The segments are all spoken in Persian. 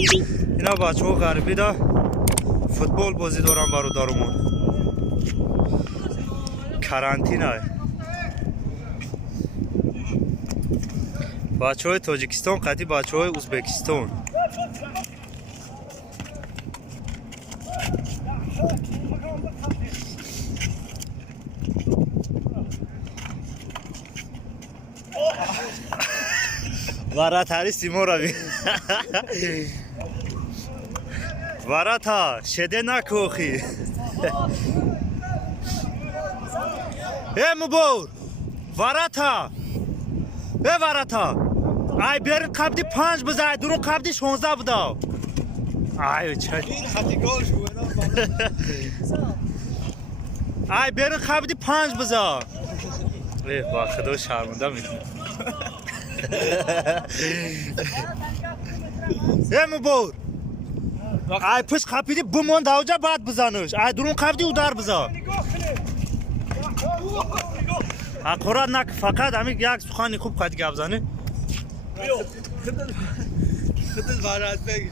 اینا بچه ها غریبی دا فوتبال بازی دارن برادرمون. کرانتینه. بچه های تاجیکستان قدی بچه های ازبکستان. وراتاری سیمو روی وراتا شده نکوخی مبور وراتا وراتا ای بیر قبدی 5 بزای درون قبدی 16 بدا ای چه ای بیر قبدی 5 بزا با خدا شرمنده میکنه مبور ای پس قبدی بمون داوجا بعد بزنوش ای درون قبدی او در بزا قرار نک فقط همین یک سخانی خوب قد گپ زنی خودت برات بگی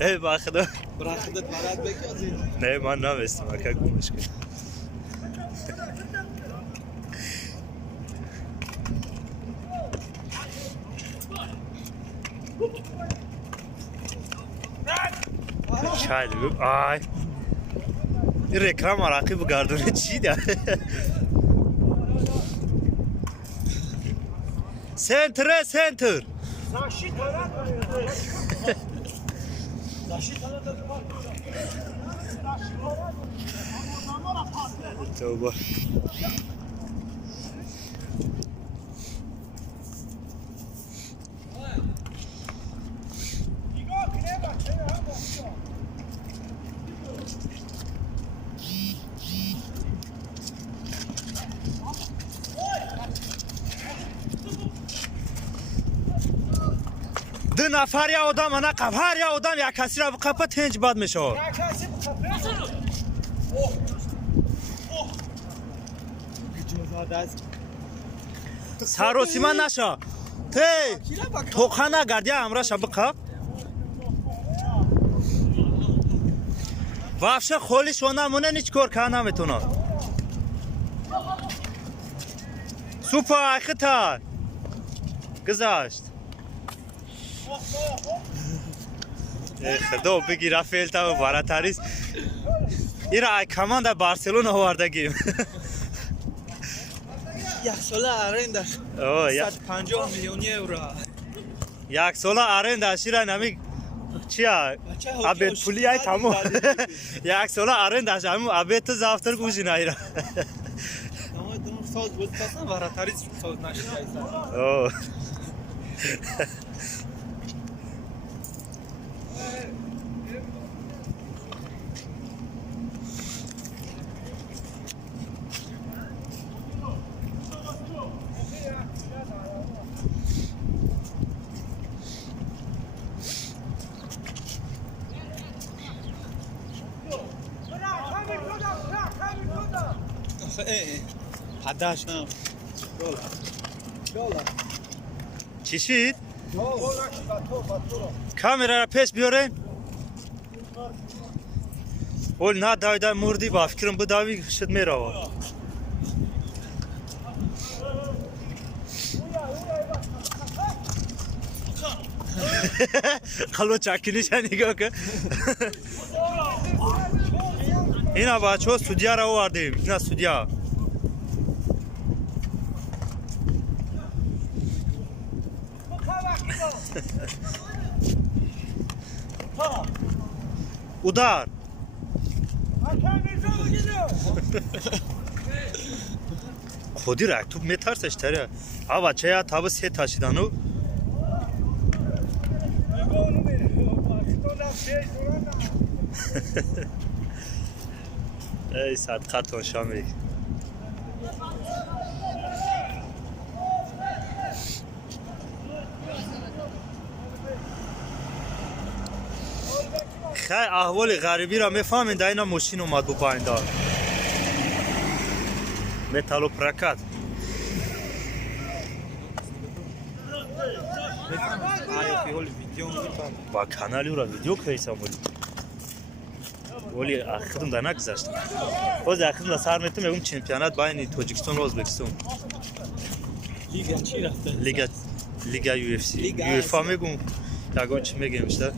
ای با خدا برای خودت برات بگی نه من نمیستم که گمش کنم شاید بگم آی این رکرام عراقی بگردونه چی ده سنتر سنتر توبه دو نفر یا آدم انا قب هر یا آدم یک کسی را بقبه تنج باد میشه سروسی من نشه تی تو خانه گردی امرا شب قب وافشه خولی شونه مونه نیچ کار که نمیتونه سوپا اختا گذاشت خدا بگی رافیل تا وراتاریس ایرا کمان در بارسلونا آوردگیم یک ساله ارندش 150 میلیون یورو یک ساله ارندش ایرا نمی چیا ابد پولی های تمام یک ساله ارندش همون ابد زافتر گوشی نایرا اما دو سال بود پس وراتاریس سال نشد حداش هم چی شید؟ کامera را پیش بیارین اول نه دایده مردی با فکرم بداوی شد میره خلو چاکینیش نگاه که اینا بچه ها سودیا را آوردیم اینا سودیا udar خودی رکتوب میترسش تره ها بچه یا تابه سه تاشیدانو ای صدقه شامی خیلی احوال غریبی را میفهمین در اینا ماشین اومد با پایندار متالو پرکت Ayo fiyol video میکنم. با کانالی را ویدیو کردم ولی آخرین دانه گذاشت. باز آخرین لسر میتونم بگم چمپیونات بین تاجیکستان و ازبکستان. لیگ چی رفته؟ لیگ یو اف سی. یو اف میگم. یاگون چی میگم işte.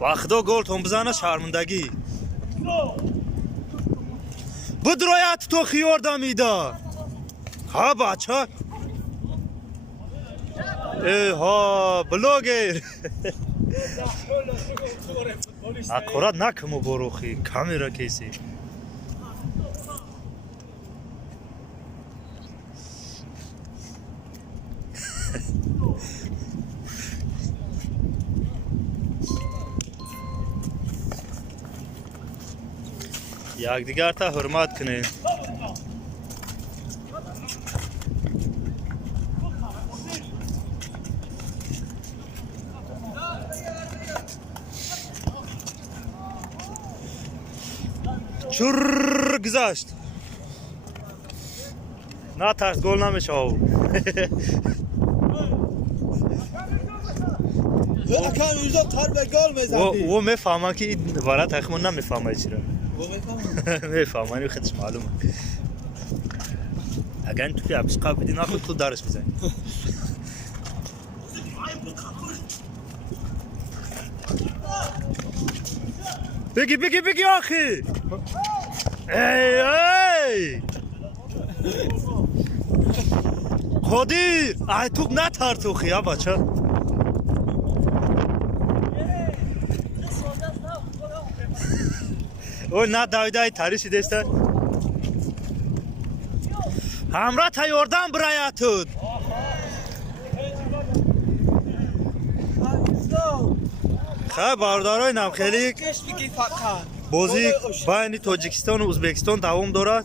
وقتا گل تون بزنه شرمندگی. بدرویت تو خیار دمیدا. ها بچه. ها بلوگر. اکورات نکمو بروخی کامیرا کیسی. یک دیگر تا حرمت کنین. چور گذاشت. نه ترس گل نمیشه او. اکان yüzde tar ve gol mezadi. و میفهمه که این ورا تخمون نمیفهمه چرا. Bu میفهمم. میفهمه اینو خودش معلومه. اگر تو که ابسقا بدی نخود تو درش بزنی. بگی آخی. ای قدیر ای توپ نتر تو خیا بچه. او نه دایدای تاریشی دسته. همراه تا یردن برایتود. خیلی باردارای نمخیلی بازی بین تاجیکستان و ازبکستان دوام دارد.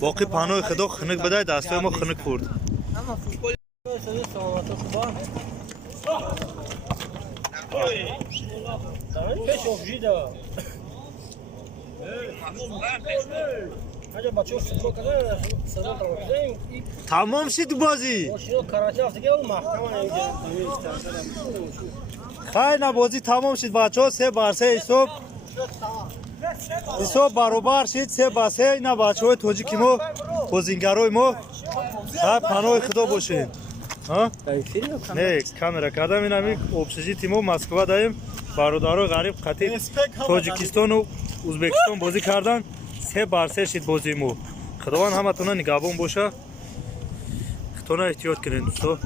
باقی پناه خدا خنک بده دستای ما خنک خورد. Ama futbol تمام شد بازی. خیلی نه بازی تمام شد بچه ها 3 بر 3 حساب برابر شد 3 بر 3 نه بچه های تاجیکی ما بازیگرای ما پناه خدا باشین. نیکس کامera کردم این همی общежитие ما مسکو داریم. برادرای غریب قطعی تاجیکستان و ازبکستان بازی کردن 3 بر 3 شد بازی ما. خداوند همتون نگهبان باشه. خودتون احتیاط کنین دوستان.